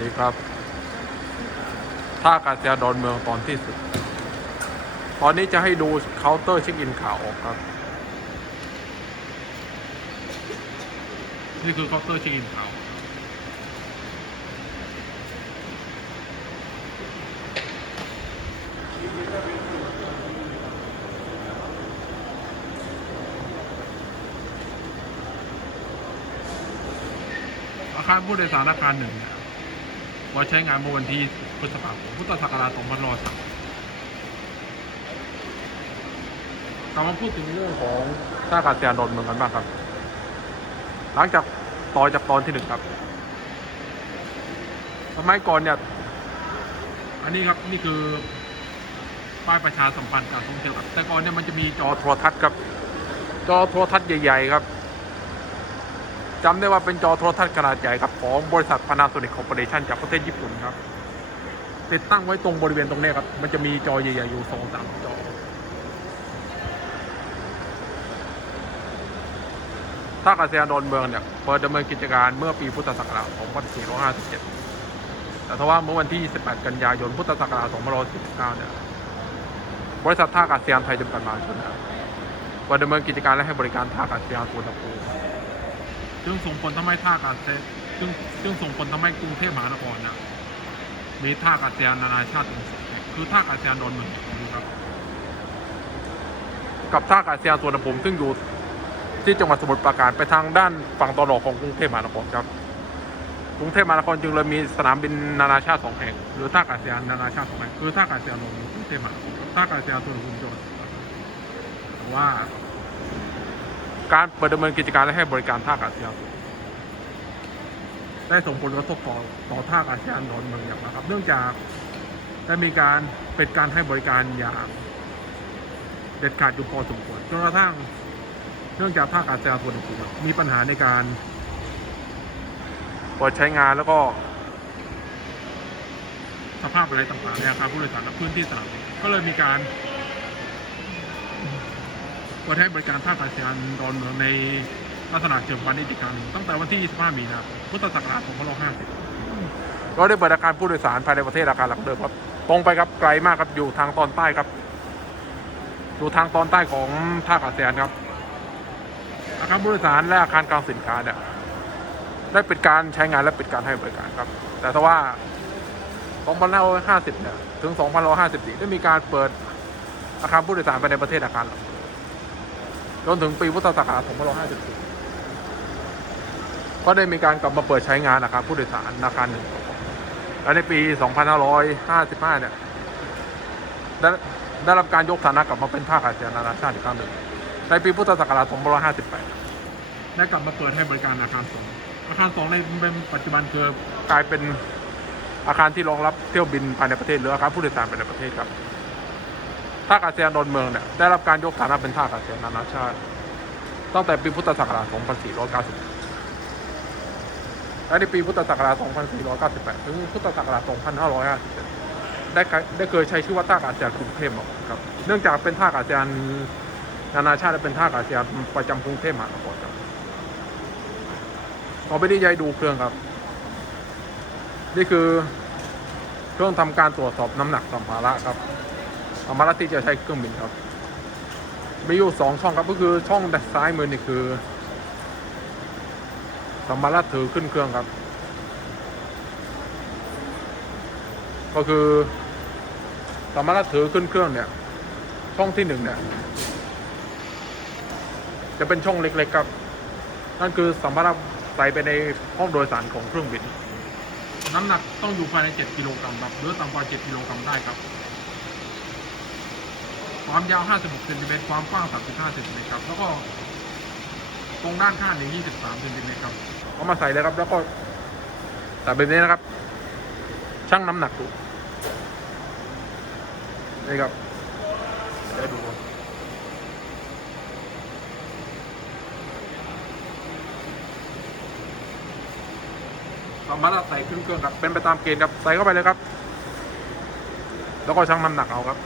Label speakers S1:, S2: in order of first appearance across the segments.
S1: ดีครับ ท่าอากาศยานดอนเมืองตอนที่สุด ตอนนี้จะให้ดูเคาน์เตอร์เช็คอินขาออกครับ นี่คือเคาน์เตอร์เช็คอินขาออกอาคารผู้โดยสารอาคารหนึ่งเนี่ย ไว้ใช้งานเมื่อวันที่พฤษภาคมพุทธศักราช2503กลับมาพูดถึงเรื่องของท่าอากาศยานดอนเมืองกันบ้างครับ หลังจากต่อจากตอนที่หนึ่งครับสมัยก่อนเนี่ย อันนี้ครับนี่คือป้ายประชาสัมพันธ์การท่องเที่ยวครับแต่ก่อนเนี่ยมันจะมีจอโทรทัศน์ครับ จอโทรทัศน์ใหญ่ ๆ ครับ จำได้ว่าเป็นจอโทรทัศน์ขนาดใหญ่ครับของบริษัท Panasonic Corporation จากประเทศญี่ปุ่นครับ ติดตั้งไว้ตรงบริเวณตรงนี้ครับ มันจะมีจอใหญ่ๆอยู่สองสามจอท่าอากาศยานดอนเมืองเนี่ยเปิดดำเนินกิจการเมื่อปีพุทธศักราช 2457 แต่ทว่าเมื่อวันที่28กันยายน พุทธศักราช 2549 เนี่ย บริษัทท่าอากาศยานไทยจำกัดมหาชนนี่ยเปิดดำเนินกิจการและให้บริการท่าอากาศยานสุวรรณภูมิ ซึ่งส่งผลทำให้ท่าอากาศยซึ่งซึ่งส่งผลทำให้กรุงเทพมหานครเนี่ยมีท่าอากาศยานนานาชาติสองแห่งคือท่าอากาศยานดอนเมืองนะครับ กับท่าอากาศยานสุวรรณภูมิซึ่งอยู่ที่จังหวัดสมุทรปราการไปทางด้านฝั่งตะวันออกของกรุงเทพมหานครครับ กรุงเทพมหานครจึงเลยมีสนามบินนานาชาติสองแห่งหรือท่าอากาศยานนานาชาติสองแห่งคือท่าอากาศยานลงกรุงเทพมหานครท่าอากาศยานสุวรรณภูมิจังหวัดแต่ว่า การเปิดดำเนินกิจการและให้บริการท่าอากาศยานได้ส่งผลกระทบต่อต่อท่าอากาศยานดอนเมืองอย่างมากครับ เนื่องจากได้มีการเป็นการให้บริการอย่าง เด็ดขาดอยู่พอสมควรจนกระทั่งเนื่องจากภาคอาชญาสุวรรณภูมิมีปัญหาในการเปิดใช้งานแล้วก็ สภาพอะไรต่างๆในอาคารผู้โดยสารและพื้นที่สนามก็เลยมีการ เปิดให้บริการท่าอากาศยานดอนเมืองในลักษณะเชิงพาณิชย์อีกครั้งหนึ่งตั้งแต่วันที่ 25 มีนาคมพุทธศักราช2550เราได้เปิดอาคารผู้โดยสารภายในประเทศอาคารหลังเดิมครับ ตรงไปครับไกลมากครับอยู่ทางตอนใต้ครับ อยู่ทางตอนใต้ของท่าอากาศยานครับ อาคารผู้โดยสารและอาคารกลางสินค้าเนี่ยได้ปิดการใช้งานและปิดการให้บริการครับ แต่ถ้าว่า2550เนี่ยถึง2554ได้มีการเปิดอาคารผู้โดยสารไปในประเทศอาคารหลัก จนถึงปีพุทธศักราช2554ก็ได้มีการกลับมาเปิดใช้งานอาคารผู้โดยสารอาคารหนึ่งและในปี 2555 เนี่ยได้ได้รับการยกฐานะกลับมาเป็นท่าอากาศยานนานาชาติอีกครั้งหนึ่ง ในปีพุทธศักราช 2558 ได้กลับมาเปิดให้บริการอาคารสองอาคารสองในเป็นปัจจุบันคือกลายเป็นอาคารที่รองรับเที่ยวบินภายในประเทศหรืออาคารผู้โดยสารภายในประเทศครับ ท่าอากาศยานดอนเมืองเนี่ยได้รับการยกฐานะเป็นท่าอากาศยานนานาชาติ ตั้งแต่ปีพุทธศักราช 2490 และในปีพุทธศักราช 2498 ถึงพุทธศักราช 2557 ได้เคยได้เคยใช้ชื่อว่าท่าอากาศยานกรุงเทพครับ เนื่องจากเป็นท่าอากาศยานนานาชาติและเป็นท่าอากาศยานประจำกรุงเทพมหานครครับขอไปที่ยายดูเครื่องครับ นี่คือเครื่องทำการตรวจสอบน้ำหนักสัมภาระครับ มาระที่จะใช้เครื่องบินครับมีอยู่สองช่องครับก็คือช่องด้านซ้ายมือนี่คือสมาระถือขึ้นเครื่องครับ ก็คือสมาระถือขึ้นเครื่องเนี่ย ช่องที่หนึ่งเนี่ย จะเป็นช่องเล็กๆครับ นั่นคือสมาระใส่ไปในห้องโดยสารของเครื่องบินน้ำหนักต้องอยู่ภายใน 7 กิโลกรัมครับหรือต่ำกว่า 7 กิโลกรัมได้ครับ ความยาว 56เซนติเมตรความกว้าง 35เซนติเมตรครับ แล้วก็ตรงด้านข้างนี่23เซนติเมตรครับเอามาใส่เลยครับ แล้วก็ใส่แบบนี้นะครับ ชั่งน้ำหนักดูนี่ครับเดี๋ยวดูสามาใส่ขึ้นเครื่องครับ เป็นไปตามเกณฑ์ครับ ใส่เข้าไปเลยครับ แล้วก็ชั่งน้ำหนักเอาครับ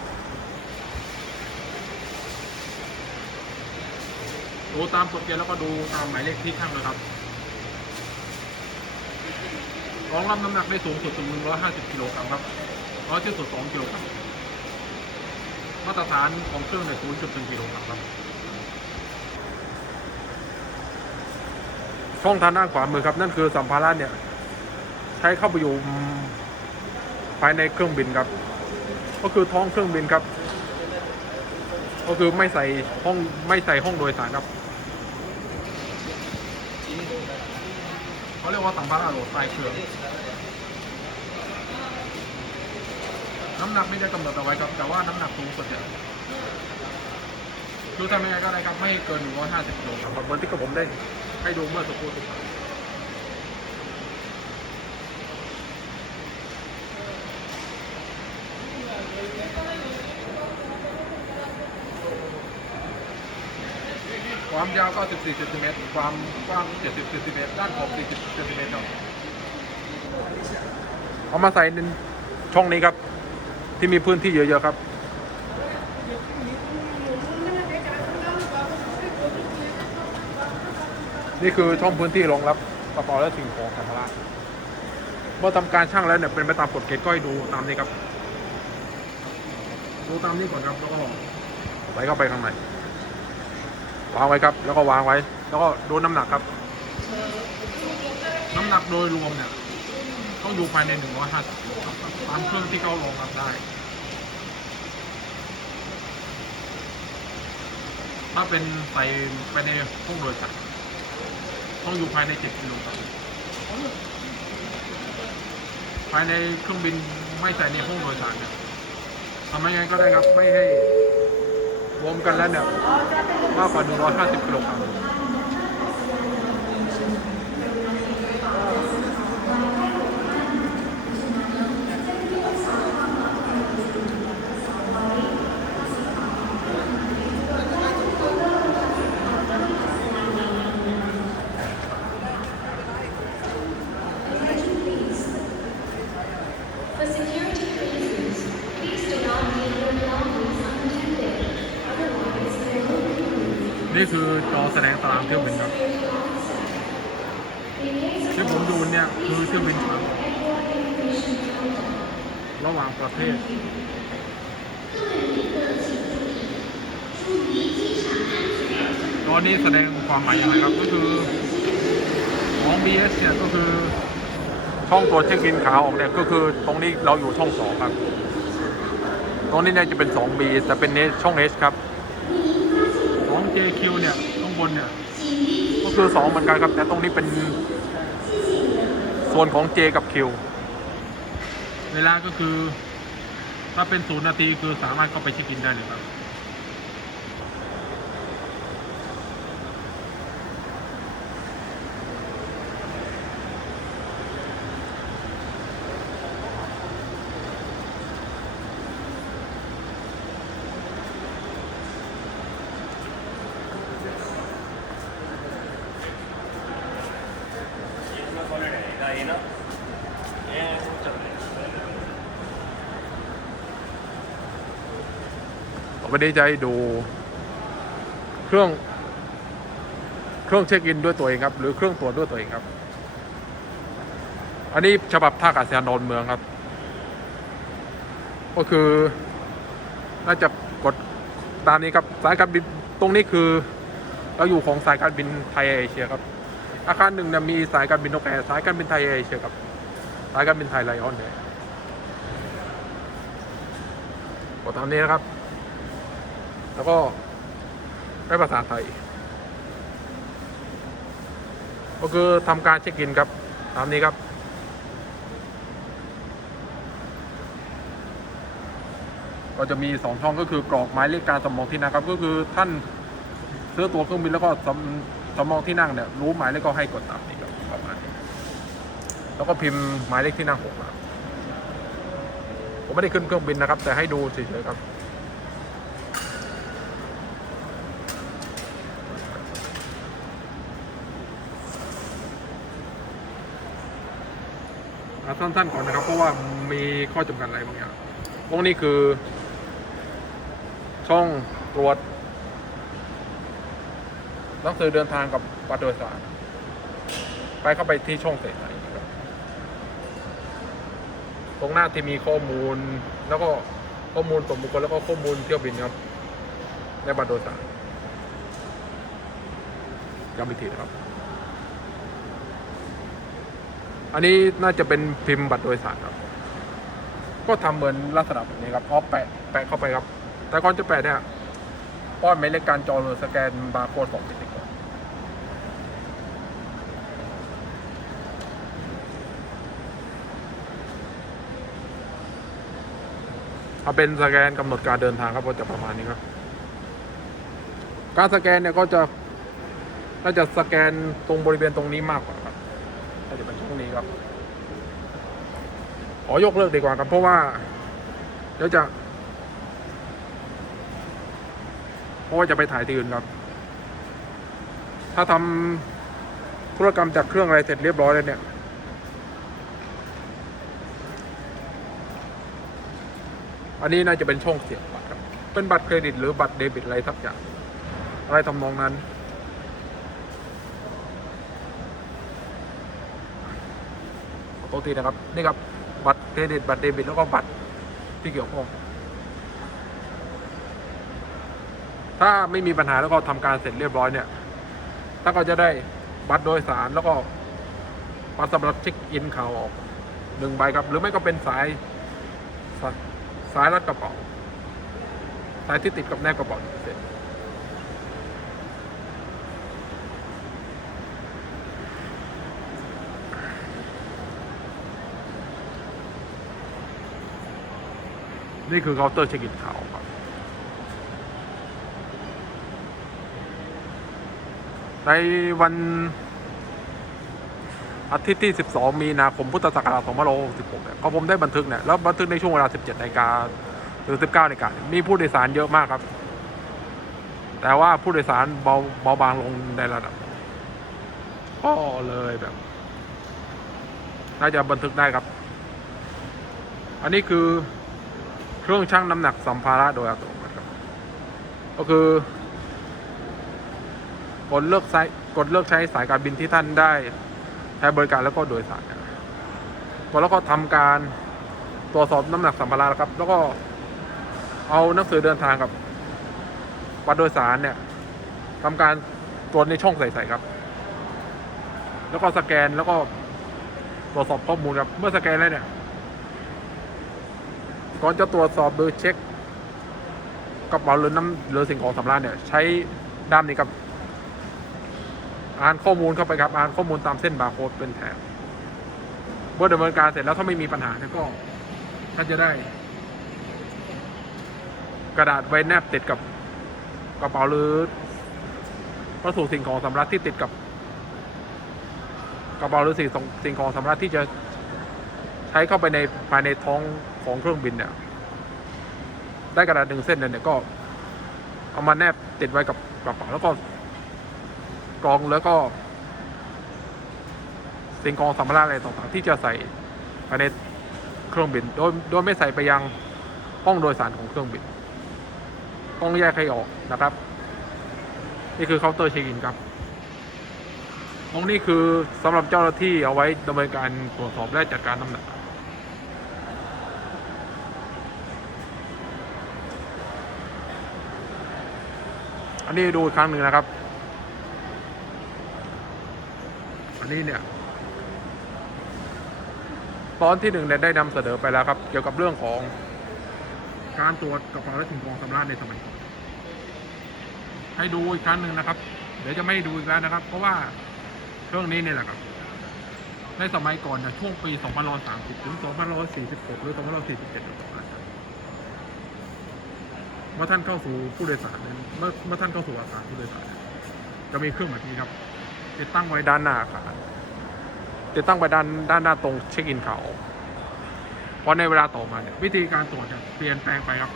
S1: ดูตามกเกณฑ์แล้วก็ดูตามหมายเลขที่ข้างเลยครับรองรับน้ำหนักได้สูงสุดถึง150กิโลกรัมครับน้อยที่สุด2กิโลกรัมมาตรฐานของเครื่องใน0.1กิโลกรัมครับช่องทางด้านขวามือครับ นั่นคือสัมภาระเนี่ย ใช้เข้าไปอยู่ภายในเครื่องบินครับ ก็คือท้องเครื่องบินครับ ก็คือไม่ใส่ห้องไม่ใส่ห้องโดยสารครับ เขาเรียกว่าสัมภาระโหลดใต้เครื่องน้ำหนักไม่ได้กำหนดเอาไว้ครับแต่ว่าน้ำหนักสูงสุดเนี่ยคือทำยังไงก็ได้ครับไม่ให้เกิน150กิโลครับเหมือนที่กับผมได้ให้ดูเมื่อสักครู่นี้ครับ ความยาวก็14เซนติเมตร ความกว้าง 70เซนติเมตร ด้านขอบ 40เซนติเมตรครับเอามาใส่ในช่องนี้ครับ ที่มีพื้นที่เยอะๆครับ นี่คือช่องพื้นที่รองรับกระเป๋าและสิ่งของสัมภาระเมื่อทำการช่างแล้วเนี่ยเป็นไปตามกฎเกณฑ์ก็ให้ดูตามนี้ครับ ดูตามนี้ก่อนครับแล้วก็ใส่เข้าไปข้างใน วางไว้ครับ แล้วก็วางไว้ แล้วก็ดูน้ำหนักครับ น้ำหนักโดยรวมเนี่ย ต้องอยู่ภายใน150กิโลครับตามเครื่องที่เขารองรับได้ ถ้าเป็นใส่ไปในห้องโดยสารต้องอยู่ภายใน7กิโลครับภายในเครื่องบินไม่ใส่ในห้องโดยสารเนี่ยทำยังไงก็ได้ครับไม่ให้รวมกันแล้วเนี่ย มากกว่า 150 กิโลกรัม นี่คือจอแสดงตารางเที่ยวบินครับที่ผมดูเนี่ยคือเที่ยวบินระหว่างประเทศตอนนี้แสดงความหมายยังไงครับก็คือของ BS เนี่ยก็คือช่องตัวเช็คอินขาออกเนี่ยก็คือตรงนี้เราอยู่ช่องสองครับ ตรงนี้เนี่ยจะเป็น 2B แต่เป็นเนช่อง H ครับ JQ เนี่ยข้างบนเนี่ยก็คือ2เหมือนกันครับแต่ตรงนี้เป็นส่วนของ J กับ Q เวลาก็คือ ถ้าเป็นศูนย์นาทีคือสามารถเข้าไปเช็คอินได้เลยครับ ต่ไปนี้จะให้ดู เครื่อง เครื่องเช็คอินด้วยตัวเองครับ หรือเครื่องตรวจด้วยตัวเองครับ อันนี้ฉบับท่าอากาศยานดอนเมืองครับ ก็คือ น่าจะกดตามนี้ครับสายการบินตรงนี้คือ เราอยู่ของสายการบินไทยเอเชียครับ อาคารหนึ่งเนี่ยมีสายการบินนกแอร์สายการบินไทยเอเชียครับ สายการบินไทยไลออนเนี่ยกดตามนี้นะครับ แล้วก็ได้ภาษาไทย ก็คือทำการเช็คอินครับ ตามนี้ครับ ก็จะมีสองช่องก็คือกรอกหมายเลขการสำรองที่นั่งครับ ก็คือท่านซื้อตั๋วเครื่องบินแล้วก็สำสำรองที่นั่งเนี่ยรู้หมายเลขก็ให้กดตามนี้ครับประมาณนี้แล้วก็พิมพ์หมายเลขที่นั่งหกมาผมไม่ได้ขึ้นเครื่องบินนะครับ แต่ให้ดูเฉยๆครับ สั้นๆก่อนนะครับ เพราะว่ามีข้อจำกัดอะไรบางอย่างตรงนี้คือ ช่องตรวจหนังสือเดินทางกับบัตรโดยสาร ไปเข้าไปที่ช่องเสร็จไหนครับตรงหน้าที่มีข้อมูล แล้วก็ข้อมูลส่วนบุคคลแล้วก็ข้อมูลเที่ยวบินครับในบัตรโดยสารย้ำอีกทีนะครับ อันนี้น่าจะเป็นพิมพ์บัตรโดยสารครับ ก็ทำเหมือนลักษณะแบบนี้ครับพอแปะแปะเข้าไปครับ แต่ก่อนจะแปะเนี่ยป้อนหมายเลขการจองหรือสแกนบาร์โค้ดสองมิติก่อนเอาเป็นสแกนกำหนดการเดินทางครับก็จะประมาณนี้ครับ การสแกนเนี่ยก็จะน่าจะสแกนตรงบริเวณตรงนี้มากกว่าครับ นี้ครับขอยกเลิกดีกว่าครับเพราะว่าเดี๋ยวจะเพราะว่าจะไปถ่ายที่อื่นครับ ถ้าทำธุรกรรมจากเครื่องอะไรเสร็จเรียบร้อยแล้วเนี่ยอันนี้น่าจะเป็นช่องเสียบบัตรครับ เป็นบัตรเครดิตหรือบัตรเดบิตอะไรสักอย่างอะไรทำนองนั้น ขอโทษทีนะครับ นี่ครับ บัตรเครดิตบัตรเดบิตแล้วก็บัตรที่เกี่ยวข้อง ถ้าไม่มีปัญหาแล้วก็ทำการเสร็จเรียบร้อยเนี่ยถ้าก็จะได้บัตรโดยสารแล้วก็บัตรสำหรับเช็คอินข่าวออกหนึ่งใบครับ หรือไม่ก็เป็นสายสายสายรัดกระเป๋าสายที่ติดกับแนบกระเป๋าเสร็จ นี่คือเคาน์เตอร์เช็คอินข่าวครับในวันอาทิตย์ที่ 12 มีนาคม พุทธศักราช2566เนี่ยก็ผมได้บันทึกเนี่ย แล้วบันทึกในช่วงเวลา 17นาฬิกาถึง19นาฬิกามีผู้โดยสารเยอะมากครับ แต่ว่าผู้โดยสารเบาเบาบางลงในระดับ ก็เลยแบบ น่าจะบันทึกได้ครับ อันนี้คือ เครื่องชั่งน้ำหนักสัมภาระโดยอัตโนมัติครับ ก็คือกดเลิกใช้กดเลิกใช้สายการบินที่ท่านได้ใช้บริการแล้วก็โดยสารกดแล้วก็ทำการตรวจสอบน้ำหนักสัมภาระครับ แล้วก็เอาหนังสือเดินทางกับบัตรโดยสารเนี่ยทำการตรวจในช่องใส่ๆครับ แล้วก็สแกนแล้วก็ตรวจสอบข้อมูลครับ เมื่อสแกนแล้วเนี่ย ก่อนจะตรวจสอบโดยเช็คกระเป๋าหรือน้ำหรือสิ่งของสำราญเนี่ย ใช้ด้ามนี้ครับ อ่านข้อมูลเข้าไปครับอ่านข้อมูลตามเส้นบาร์โค้ดเป็นแถบเมื่อดำเนินการเสร็จแล้วถ้าไม่มีปัญหาเนี่ยก็ท่านจะได้ กระดาษไว้แนบติดกับกระเป๋าหรือวัตถุสิ่งของสำรับที่ติดกับ กระเป๋าหรือสิ่งสิ่งของสำรับที่จะใช้เข้าไปในภายในท้อง ของเครื่องบินเนี่ย ได้กระดาษหนึ่งเส้นเนี่ยก็ เอามาแนบติดไว้กับกระเป๋าแล้วก็กรองแล้วก็สิ่งของสัมภาระอะไรต่างๆที่จะใส่ภายในเครื่องบิน โดยโดยไม่ใส่ไปยังห้องโดยสารของเครื่องบิน ต้องแยกให้ออกนะครับ นี่คือเคาน์เตอร์เช็คอินครับตรงนี้คือสำหรับเจ้าหน้าที่เอาไว้ดำเนินการตรวจสอบและจัดการน้ำหนัก อันนี้ดูอีกครั้งหนึ่งนะครับ อันนี้เนี่ย ตอนที่หนึ่งเนี่ยได้นำเสนอไปแล้วครับ เกี่ยวกับเรื่องของการตรวจกระเป๋าและสิ่งของสำราญในสมัยก่อนให้ดูอีกครั้งหนึ่งนะครับ เดี๋ยวจะไม่ดูอีกแล้วนะครับ เพราะว่าเครื่องนี้เนี่ยแหละครับ ในสมัยก่อนเนี่ยช่วงปี 2530 ถึง 2546 หรือ 2547ประมาณนั้นเมื่อท่านเข้าสู่ผู้โดยสารเมื่อเมื่อท่านเข้าสู่อาคารผู้โดยสาร จะมีเครื่องแบบนี้ครับ ติดตั้งไว้ด้านหน้าอาคารติดตั้งไว้ด้านด้านหน้าตรงเช็คอินเขาเพราะในเวลาต่อมาเนี่ยวิธีการตรวจเนี่ยเปลี่ยนแปลงไปครับ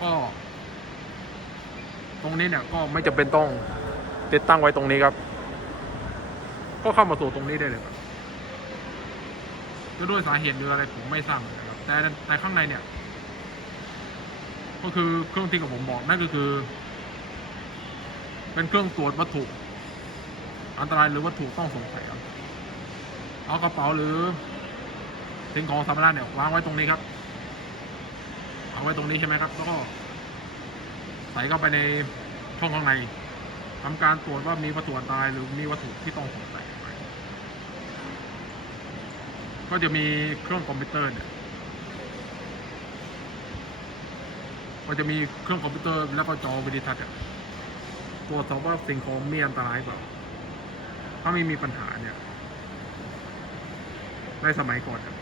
S1: ก็ตรงนี้เนี่ยก็ไม่จำเป็นต้องติดตั้งไว้ตรงนี้ครับ ก็เข้ามาสู่ตรงนี้ได้เลยครับด้วยสาเหตุหรืออะไรผมไม่ทราบนกันครับแต่แต่ข้างในเนี่ย ก็คือเครื่องที่กับผมบอกนั่นก็คือ เป็นเครื่องตรวจวัตถุ อันตรายหรือวัตถุต้องสงสัยครับเอากระเป๋าหรือสิ่งของสัมภาระเนี่ยวางไว้ตรงนี้ครับวาไว้ตรงนี้ใช่ไหมครับแล้วก็ใส่เข้าไปในช่องข้างในทำการตรวจว่ามีวัตถุอันตรายหรือมีวัตถุที่ต้องสงสัยก็จะมีเครื่องคอมพิวเตอร์เนี่ย ก็จะมีเครื่องคอมพิวเตอร์แล้วก็จอวิดีทัศน์ตรวจสอบว่าสิ่งของมีอันตรายเปล่า ถ้าไม่มีปัญหาเนี่ย ในสมัยก่อนครับ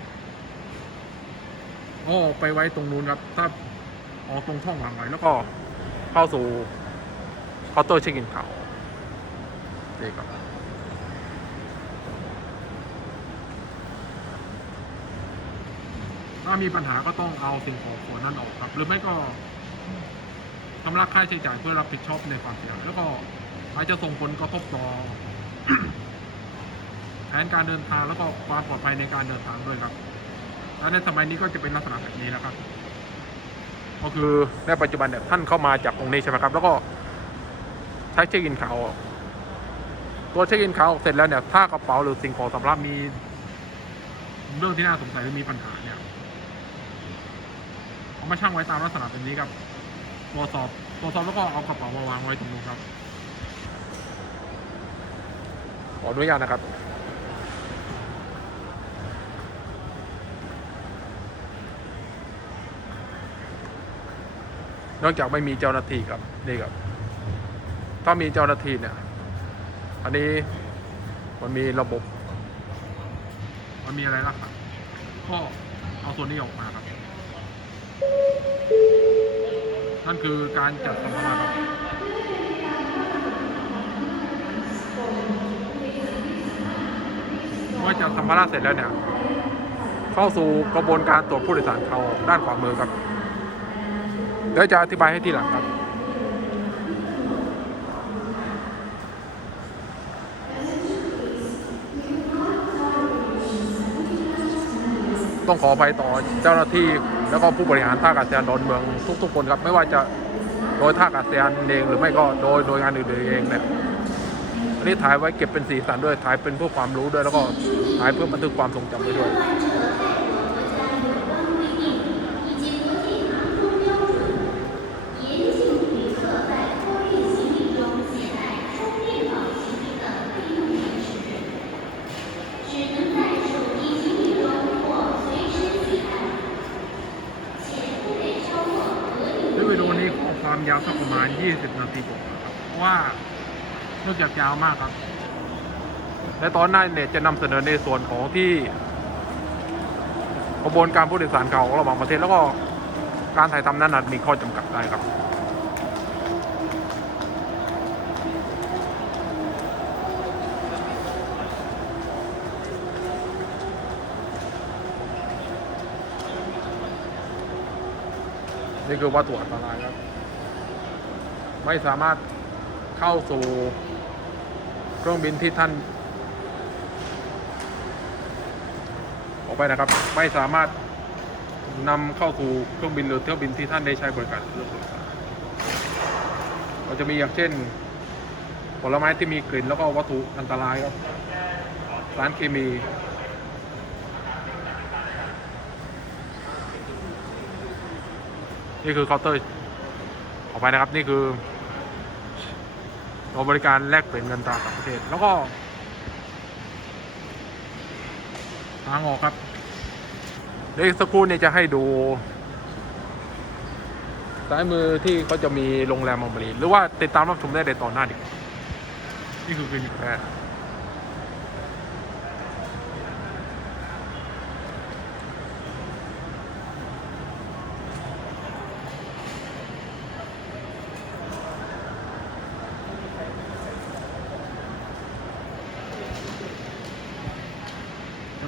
S1: ก็ไปไว้ตรงนู้นครับ ถ้าออกตรงช่องหลังไว้แล้วก็เข้าสู่เคาน์เตอร์เช็คอินเขานี่ครับถ้ามีปัญหาก็ต้องเอาสิ่งของส่วนนั้นออกครับ หรือไม่ก็ ชำระค่าใช้จ่ายเพื่อรับผิดชอบในความเสียหายแล้วก็อาจจะส่งผลกระทบต่อแผนการเดินทางแล้วก็ความปลอดภัยในการเดินทางด้วยครับ และในสมัยนี้ก็จะเป็นลักษณะแบบนี้นะครับ ก็คือในปัจจุบันเนี่ยท่านเข้ามาจากตรงนี้ใช่ไหมครับ แล้วก็ใช้เช็คอินเขาท์ตัวเช็คอินเขาท์เสร็จแล้วเนี่ย ถ้ากระเป๋าหรือสิ่งของสำรับมี เรื่องที่น่าสงสัยหรือมีปัญหาเนี่ยเอามาช่างไว้ตามลักษณะแบบนี้ครับ ตรวจสอบตรวจสอบแล้วก็เอากระเป๋ามาวางไว้ตรงนู้นครับขออนุญาตนะครับนอกจากไม่มีเจ้าหน้าที่ครับนี่ครับ ถ้ามีเจ้าหน้าที่เนี่ย อันนี้มันมีระบบ มันมีอะไรล่ะครับก็เอาส่วนนี้ออกมาครับ นั่นคือการจัดสัมภาระครับเมื่อจัดสัมภาเสร็จแล้วเนี่ย เข้าสู่กระบวนการตรวจผู้โดยสารเขาด้านขวามือครับเดี๋ยวจะอธิบายให้ทีหลังครับต้องขออภัยต่อเจ้าหน้าที่ แล้วก็ผู้บริหารท่าอากาศยานดอนเมืองทุก ๆ คนครับ ไม่ว่าจะโดยท่าอากาศยานเองหรือไม่ก็โดยโดยงานอื่นๆเองเนี่ยอันนี้ถ่ายไว้เก็บเป็นสีสันด้วยถ่ายเป็นเพื่อความรู้ด้วยแล้วก็ถ่ายเพื่อบันทึกความทรงจำไว้ด้วย 20นาทีกว่าครับเพราะว่าเนื่องจากยาวมากครับ และตอนหน้าเนี่ยจะนำเสนอในส่วนของที่กระบวนการผู้โดยสารเก่าระหว่างประเทศแล้วก็การถ่ายทำนั้นอาจมีข้อจำกัดได้ครับนี่คือวัตถุอันตรายครับ ไม่สามารถเข้าสู่เครื่องบินที่ท่าน ออกไปนะครับ ไม่สามารถนำเข้าสู่เครื่องบินหรือเที่ยวบินที่ท่านได้ใช้บริการเรื่องสารก็จะมีอย่างเช่น ผลไม้ที่มีกลิ่นแล้วก็วัตถุอันตรายครับสารเคมีนี่คือเคาน์เตอร์ออกไปนะครับ นี่คือ เราบริการแลกเปลี่ยนเงินตราต่างประเทศ แล้วก็ทางออกครับเดี๋ยวอีกสักครู่เนี่ยจะให้ดูซ้ายมือที่เขาจะมีโรงแรมมอมบรีหรือว่าติดตามรับชมได้ในตอนหน้าดีกว่านี่คือคลินิกแพทย์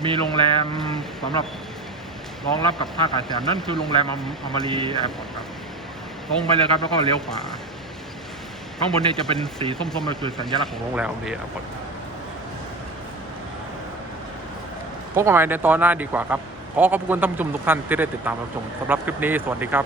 S1: จะมีโรงแรมสำหรับรองรับกับท่าอากาศยานนั่นคือโรงแรมอมอมรีแอร์พอร์ตครับตรงไปเลยครับแล้วก็เลี้ยวขวาข้างบนเนี่ยจะเป็นสีส้มๆมันคือสัญลักษณ์ของโรงแรมอมรีแอร์พอร์ตพบกันใหม่ในตอนหน้าดีกว่าครับ ขอขอบคุณท่านผู้ชมทุกท่านที่ได้ติดตามรับชมสำหรับคลิปนี้สวัสดีครับ